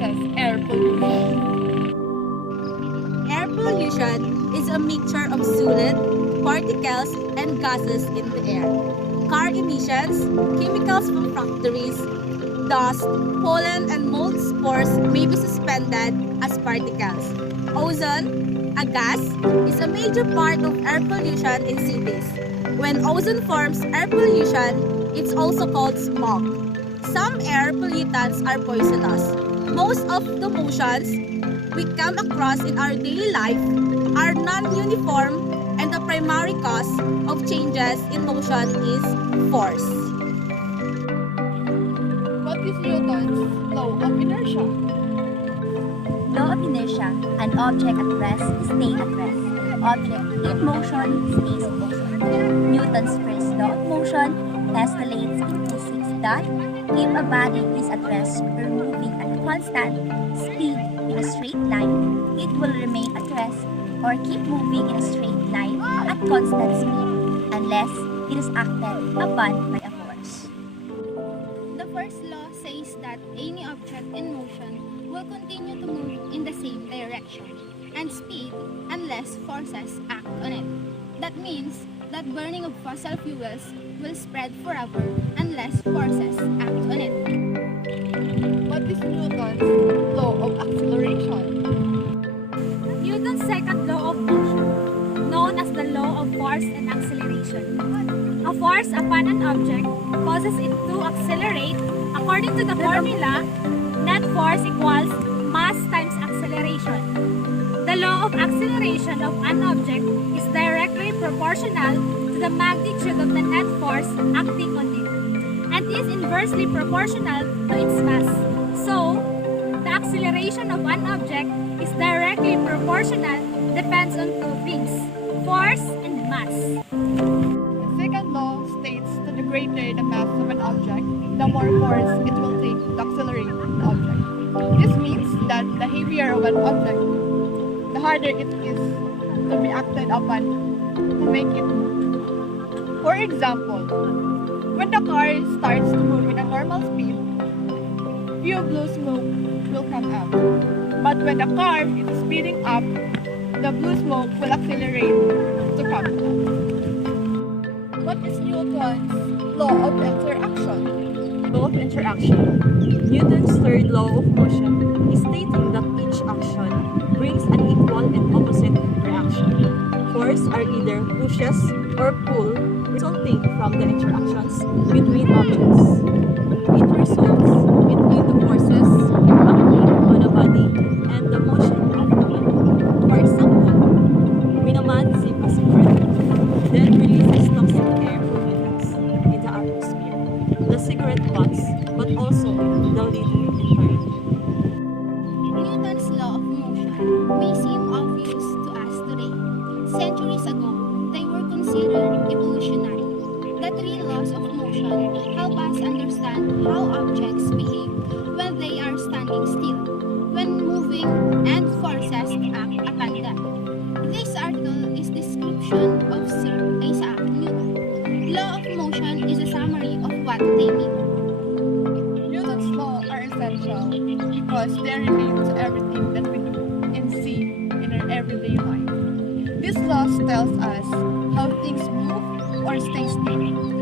causes air pollution? Air pollution is a mixture of solid, particles, and gases in the air. Car emissions, chemicals from factories, dust, pollen, and mold spores may be suspended as particles. Ozone, a gas, is a major part of air pollution in cities. When ozone forms air pollution, it's also called smog. Some air pollutants are poisonous. Most of the motions we come across in our daily life are non-uniform, and the primary cause of changes in motion is force. What is Newton's law of inertia? Law of inertia, an object at rest stays at rest. Object in motion stays in motion. Newton's first law of motion postulates in physics that if a body is at rest or moving at a constant speed in a straight line, it will remain at rest or keep moving in a straight line at constant speed unless it is acted upon by a force. The first law says that any object in motion will continue to move in the same direction and speed unless forces act on it. That means that burning of fossil fuels will spread forever unless forces act on it. What is Newton's law of acceleration? Newton's second law of motion, known as the law of force and acceleration. A force upon an object causes it to accelerate. According to the formula, net force equals mass times acceleration. The law of acceleration of an object is directly proportional to the magnitude of the net force acting on it, and is inversely proportional to its mass. So, the acceleration of an object is directly proportional, depends on two things, force and mass. The second law states that the greater the mass of an object, the more force it will take to accelerate the object. This means that the heavier of an object, the harder it is to be acted upon to make it move. For example, when the car starts to move in a normal speed, few blue smoke will come out. But when the car is speeding up, the blue smoke will accelerate to come out. What is Newton's law of interaction? Law of interaction. Newton's third law of motion is stating that each action brings an equal and opposite reaction. Force are either pushes or pull resulting from the interactions between objects. It results between the forces acting on a body and the motion of the body. For example, when a man zips a cigarette, then releases toxic air pollutants in the atmosphere. The cigarette butts, but also the living environment. Newton's law of motion may seem obvious to us today. Centuries ago, they were considered evolutionary. The three laws of motion help us understand how objects behave when they are standing still, when moving, and forces act upon them. This article is description of Sir Isaac Newton. Law of motion is a summary of what they mean. Newton's laws are essential because they relate to everything that we do and see in our everyday life. These laws tells us how things move or stay still.